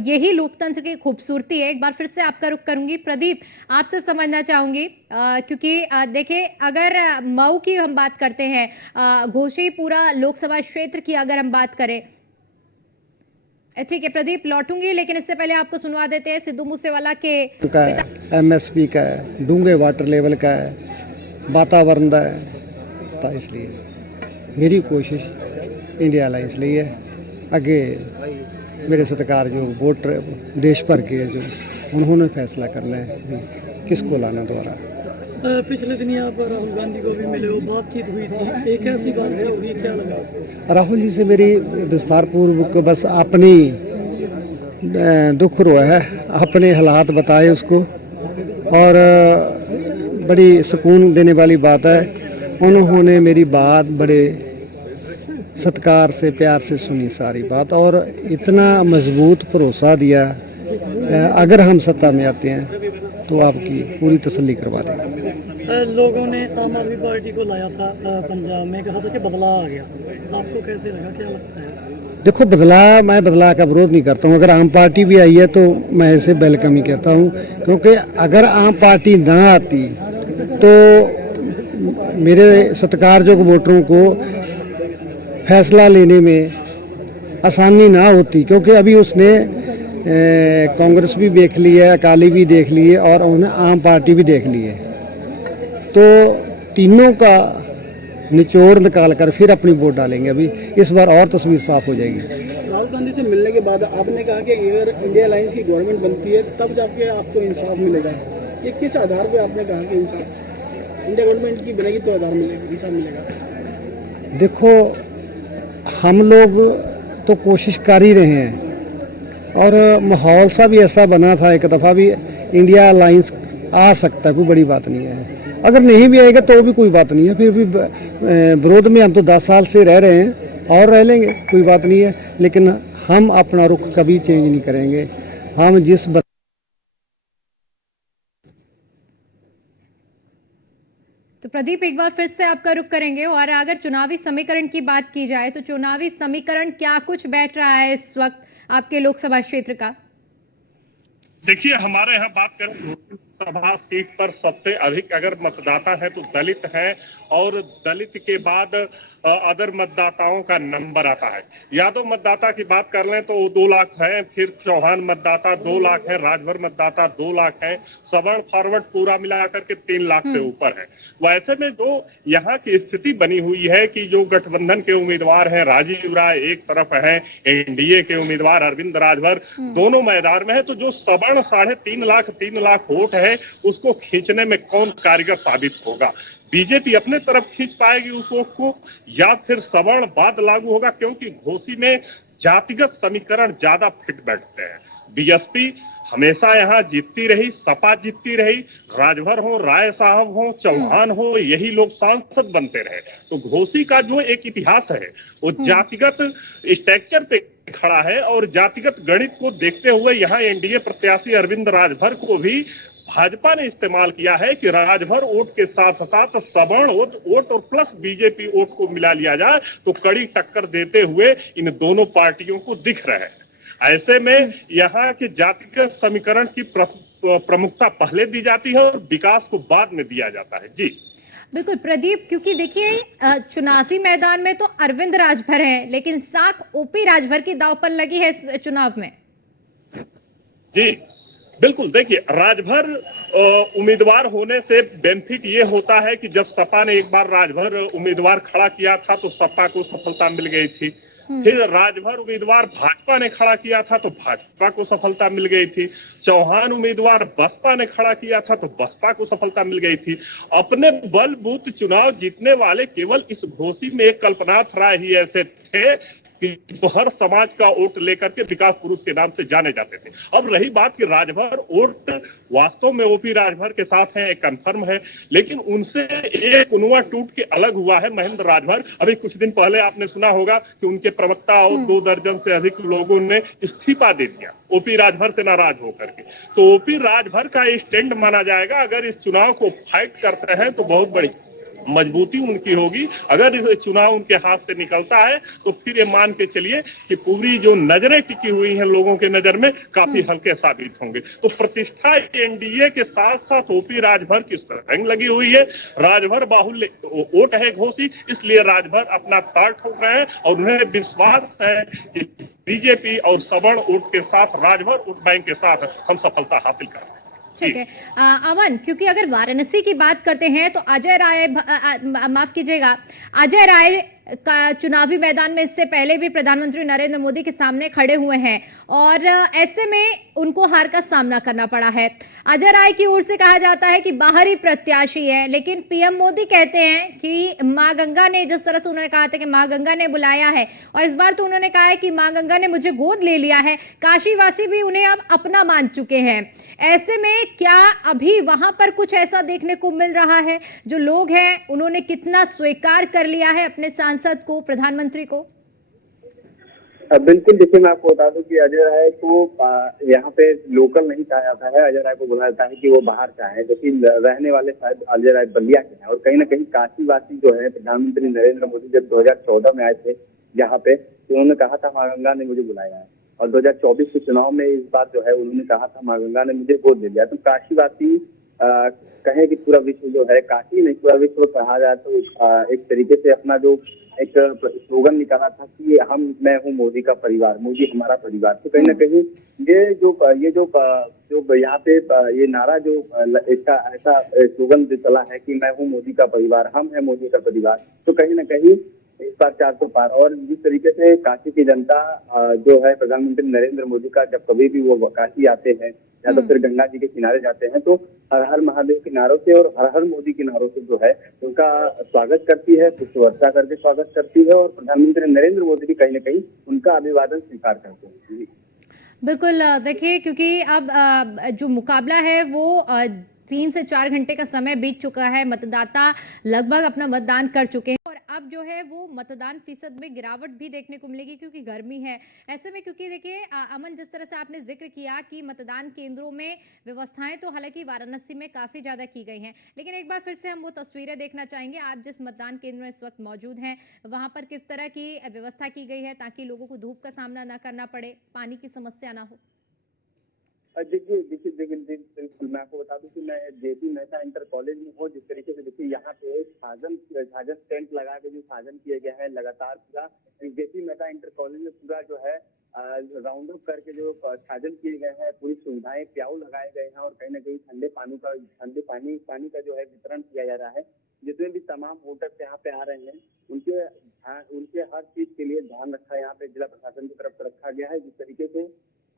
यही लोकतंत्र की खूबसूरती है। एक बार फिर से आपका रुख करूंगी प्रदीप, आपसे समझना चाहूंगी क्योंकि देखिए अगर मऊ की हम बात करते हैं, घोसी पूरा लोकसभा क्षेत्र की अगर हम बात करें, ठीक है प्रदीप लौटूंगी, लेकिन इससे पहले आपको सुनवा देते हैं सिद्धू मूसेवाला के का है, एमएसपी का है, डूंगे वाटर लेवल का है, वातावरण का है। तो इसलिए मेरी कोशिश इंडिया अलायंस ਲਈ है। आगे मेरे सत्कारयोग वोटर देश भर के जो उन्होंने फैसला करना है भी किसको लाना दोबारा। पिछले दिन यहाँ पर राहुल गांधी को भी मिले हो, बातचीत हुई थी, एक ऐसी बातचीत हुई, क्या लगा? राहुल जी से मेरी विस्तार पूर्वक बस अपनी दुख रो है, अपने हालात बताए उसको, और बड़ी सुकून देने वाली बात है। उन्होंने मेरी बात बड़े सत्कार से प्यार से सुनी सारी बात, और इतना मजबूत भरोसा दिया अगर हम सत्ता में आते हैं तो आपकी पूरी तसल्ली करवा देंगे। लोगों ने आम आदमी पार्टी को लाया था पंजाब में, कहा था कि बदलाव आ गया, आपको कैसे लगा, क्या लगता है? देखो मैं बदलाव का विरोध नहीं करता हूँ। अगर आम पार्टी भी आई है तो मैं इसे वेलकम ही कहता हूँ, क्योंकि अगर आम पार्टी ना आती तो मेरे सत्कारयोग वोटरों को फैसला लेने में आसानी ना होती, क्योंकि अभी उसने कांग्रेस भी देख ली है, अकाली भी देख ली है और उन्हें आम पार्टी भी देख ली है। तो तीनों का निचोड़ निकाल कर फिर अपनी वोट डालेंगे। अभी इस बार और तस्वीर साफ हो जाएगी। राहुल गांधी से मिलने के बाद आपने कहा कि अगर इंडिया अलायंस की गवर्नमेंट बनती है तब जाके आपको इंसाफ मिलेगा। ये किस आधार पे आपने कहा कि इंसाफ इंडिया गवर्नमेंट की बनेगी तो आधार मिलेगा, इंसाफ मिलेगा? देखो हम लोग तो कोशिश कर ही रहे हैं, और माहौल सा भी ऐसा बना था एक दफ़ा भी इंडिया अलायंस आ सकता है, कोई बड़ी बात नहीं है। अगर नहीं भी आएगा तो भी कोई बात नहीं है, फिर भी विरोध में हम तो 10 साल से रह रहे हैं और रह लेंगे, कोई बात नहीं है। लेकिन हम अपना रुख कभी चेंज नहीं करेंगे। हम जिस तो प्रदीप एक बार फिर से आपका रुख करेंगे, और अगर चुनावी समीकरण की बात की जाए तो चुनावी समीकरण क्या कुछ बैठ रहा है इस वक्त आपके लोकसभा क्षेत्र का? देखिए हमारे यहाँ बात करें लोकसभा सीट पर सबसे अधिक अगर मतदाता है तो दलित है, और दलित के बाद अदर मतदाताओं का नंबर आता है। यादव मतदाता की बात कर लें तो 2 लाख है, फिर चौहान मतदाता 2 लाख है, राजभर मतदाता 2 लाख है, सवर्ण फॉरवर्ड पूरा मिलाकर के 3 लाख से ऊपर है। वैसे में जो यहाँ की स्थिति बनी हुई है कि जो गठबंधन के उम्मीदवार हैं राजीव राय एक तरफ है, एनडीए के उम्मीदवार अरविंद राजभर दोनों मैदान में है, तो जो सवर्ण 3.5 लाख वोट है उसको खींचने में कौन कारगर साबित होगा? बीजेपी अपने तरफ खींच पाएगी उस वोट को, या फिर सवर्णवाद लागू होगा? क्योंकि घोसी में जातिगत समीकरण ज्यादा फिट बैठते हैं। बीएसपी हमेशा यहाँ जीतती रही, सपा जीतती रही, राजभर हो, राय साहब हो, चौहान हो, यही लोग सांसद बनते रहे। तो घोसी का जो एक इतिहास है वो जातिगत स्ट्रक्चर पे खड़ा है, और जातिगत गणित को देखते हुए यहाँ एनडीए प्रत्याशी अरविंद राजभर को भी भाजपा ने इस्तेमाल किया है कि राजभर वोट के साथ साथ सवर्ण वोट और प्लस बीजेपी वोट को मिला लिया जाए तो कड़ी टक्कर देते हुए इन दोनों पार्टियों को दिख रहे हैं। ऐसे में यहाँ के जातिगत समीकरण की प्रमुखता पहले दी जाती है और विकास को बाद में दिया जाता है। जी बिल्कुल प्रदीप, क्योंकि देखिए चुनावी मैदान में तो अरविंद राजभर हैं, लेकिन साख ओपी राजभर की दांव पर लगी है इस चुनाव में। जी बिल्कुल, देखिए राजभर उम्मीदवार होने से बेनिफिट ये होता है कि जब सपा ने एक बार राजभर उम्मीदवार खड़ा किया था तो सपा को सफलता मिल गई थी। फिर राजभर उम्मीदवार भाजपा ने खड़ा किया था तो भाजपा को सफलता मिल गई थी। चौहान उम्मीदवार बसपा ने खड़ा किया था तो बसपा को सफलता मिल गई थी। अपने बलबूत चुनाव जीतने वाले केवल इस घोसी में एक कल्पनाथ राय ही ऐसे थे कि तो हर समाज का वोट लेकर के विकास पुरुष के नाम से जाने जाते थे। अब रही बात कि राजभर वोट वास्तव में ओपी राजभर के साथ है, एक कंफर्म है, लेकिन उनसे एक कुनवा टूट के अलग हुआ है महेंद्र राजभर। अभी कुछ दिन पहले आपने सुना होगा कि उनके प्रवक्ता और 2 दर्जन से अधिक लोगों ने इस्तीफा दे दिया ओपी राजभर से नाराज होकर के। तो ओपी राजभर का स्टैंड माना जाएगा, अगर इस चुनाव को फाइट करते हैं तो बहुत बड़ी मजबूती उनकी होगी। अगर इस चुनाव उनके हाथ से निकलता है तो फिर ये मान के चलिए कि पूरी जो नजरें टिकी हुई हैं लोगों के नजर में काफी हल्के साबित होंगे। तो प्रतिष्ठा एनडीए के साथ साथ ओपी राजभर की रंग लगी हुई है। राजभर बाहुल्य वोट है घोषित, इसलिए राजभर अपना ताल ठोक रहे हैं और उन्हें विश्वास है कि बीजेपी और सवर्ण वोट के साथ, राजभर वोट बैंक के साथ हम सफलता हासिल करेंगे। ठीक है। अमन, क्योंकि अगर वाराणसी की बात करते हैं तो अजय राय, माफ कीजिएगा, अजय राय का चुनावी मैदान में इससे पहले भी प्रधानमंत्री नरेंद्र मोदी के सामने खड़े हुए हैं और ऐसे में उनको हार का सामना करना पड़ा है। अजय राय की ओर से कहा जाता है कि बाहरी प्रत्याशी है, लेकिन पीएम मोदी कहते हैं कि मां गंगा ने, जिस तरह से उन्होंने कहा था कि मां गंगा ने बुलाया है, और इस बार तो उन्होंने कहा है कि मां गंगा ने मुझे गोद ले लिया है। काशीवासी भी उन्हें अब अपना मान चुके हैं। ऐसे में क्या अभी वहां पर कुछ ऐसा देखने को मिल रहा है, जो लोग हैं उन्होंने कितना स्वीकार कर लिया है अपने सांसद को, प्रधानमंत्री को? बिल्कुल, देखिए मैं आपको बता दूं कि अजय राय को यहाँ पे लोकल नहीं कहा जाता है। अजय राय को बोला जाता है कि वो बाहर का है, लेकिन रहने वाले शायद अजय राय बलिया के हैं। और कहीं ना कहीं काशीवासी जो है, प्रधानमंत्री नरेंद्र मोदी जब 2014 में आए थे यहाँ पे, तो उन्होंने कहा था मां गंगा ने मुझे बुलाया है। और 2024 के चुनाव में इस बार जो है उन्होंने कहा था मां गंगा ने मुझे गोद ले लिया। तो काशीवासी कहे कि पूरा विश्व जो है, काशी नहीं पूरा विश्व कहा जाए तो एक तरीके से अपना जो एक स्लोगन निकाला था कि मैं हूँ मोदी का परिवार, मोदी हमारा परिवार। तो कहीं ना कहीं ये जो यहाँ पे ये नारा जो इसका ऐसा स्लोगन जो चला है कि मैं हूँ मोदी का परिवार, हम है मोदी का परिवार, तो कहीं ना कहीं इस बार 400 पार। और जिस तरीके से काशी की जनता जो है प्रधानमंत्री नरेंद्र मोदी का, जब कभी भी वो काशी आते हैं या तो फिर गंगा जी के किनारे जाते हैं, तो हर हर महादेव के नारों से और हर हर मोदी के नारों से जो है उनका स्वागत करती है, पुष्पवर्षा करके स्वागत करती है। और प्रधानमंत्री नरेंद्र मोदी भी कहीं ना कहीं उनका अभिवादन स्वीकार करते हैं। बिल्कुल, देखिए, क्योंकि अब जो मुकाबला है वो 3 से 4 घंटे का समय बीत चुका है। मतदाता लगभग अपना मतदान कर चुके हैं और अब जो है वो मतदान फीसद में गिरावट भी देखने को मिलेगी, क्योंकि गर्मी है। ऐसे में, क्योंकि देखिए अमन, जिस तरह से आपने जिक्र किया कि मतदान केंद्रों में व्यवस्थाएं तो हालांकि वाराणसी में काफी ज्यादा की गई हैं, लेकिन एक बार फिर से हम वो तस्वीरें देखना चाहेंगे। आप जिस मतदान केंद्र में इस वक्त मौजूद हैं, वहां पर किस तरह की व्यवस्था की गई है ताकि लोगों को धूप का सामना ना करना पड़े, पानी की समस्या ना हो? देखिए बिल्कुल मैं आपको बता दूं कि मैं जेपी मेहता इंटर कॉलेज में हूँ। जिस तरीके से देखिए यहाँ पे साजन टेंट लगा के जो साजन किया गया है लगातार पूरा जेपी मेहता इंटर कॉलेज में पूरा जो है राउंड अप करके जो साजन किए गए हैं, पूरी सुविधाएं प्याऊ लगाए गए हैं और कहीं ना कहीं ठंडे पानी का जो है वितरण किया जा रहा है। जितने भी तमाम वोटर्स यहाँ पे आ रहे हैं उनके हर चीज के लिए ध्यान रखा यहाँ पे जिला प्रशासन की तरफ से रखा गया है। जिस तरीके से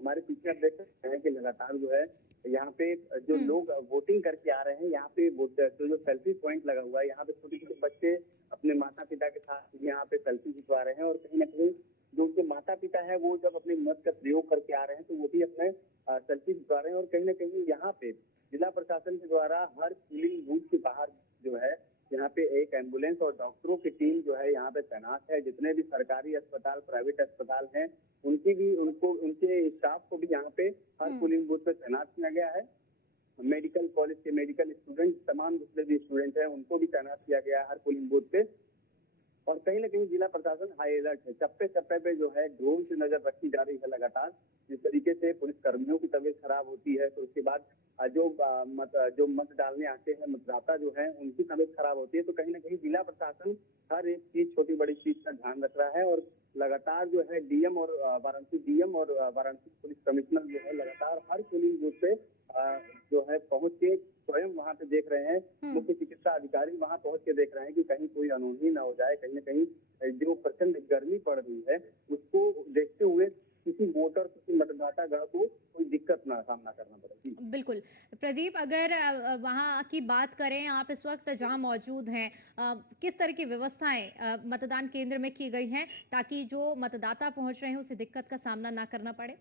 हमारे पीछे आप देख सकते हैं कि लगातार जो है यहाँ पे जो लोग वोटिंग करके आ रहे हैं, यहाँ पे तो जो सेल्फी पॉइंट लगा हुआ है, यहाँ पे छोटे छोटे बच्चे अपने माता पिता के साथ यहाँ पे सेल्फी खिंचवा रहे हैं। और कहीं ना कहीं जो उनके माता पिता है वो जब अपने मत का प्रयोग करके आ रहे हैं तो वो भी अपने सेल्फी खिंचवा रहे हैं। और कहीं ना कहीं यहाँ पे जिला प्रशासन के द्वारा हर पोलिंग बूथ के बाहर जो है यहाँ पे एक एम्बुलेंस और डॉक्टरों की टीम जो है यहाँ पे तैनात है। जितने भी सरकारी अस्पताल, प्राइवेट अस्पताल हैं, उनके स्टाफ को भी यहाँ पे हर पोलिंग बूथ पे तैनात किया गया है। मेडिकल कॉलेज के मेडिकल स्टूडेंट, तमाम जितने भी स्टूडेंट हैं उनको भी तैनात किया गया है हर पोलिंग बूथ पे। और कहीं ना कहीं जिला प्रशासन हाई अलर्ट है। चप्पे चप्पे पे जो है ड्रोन से नजर रखी जा रही है लगातार। जिस तरीके से पुलिस कर्मियों की तबीयत खराब होती है तो उसके बाद जो मत डालने आते हैं मतदाता जो है उनकी तबीयत खराब होती है। तो कहीं ना कहीं जिला प्रशासन हर एक चीज, छोटी बड़ी चीज का ध्यान रख रहा है। और लगातार जो है डीएम और वाराणसी पुलिस कमिश्नर जो है लगातार हर पोलिंग बूथ पे जो है पहुंच के स्वयं वहां पे देख रहे हैं। मुख्य चिकित्सा अधिकारी वहां पहुंच के देख रहे हैं कि कहीं कोई अनहोनी ना हो जाए। कहीं ना कहीं जो प्रचंड गर्मी पड़ रही है उसको देखते हुए किसी वोटर, किसी मतदाता गण को कोई दिक्कत ना सामना करना पड़े। बिल्कुल प्रदीप, अगर वहाँ की बात करें, आप इस वक्त जहाँ मौजूद हैं, किस तरह की व्यवस्थाएं मतदान केंद्र में की गई हैं ताकि जो मतदाता पहुंच रहे हैं उसे दिक्कत का सामना ना करना पड़े?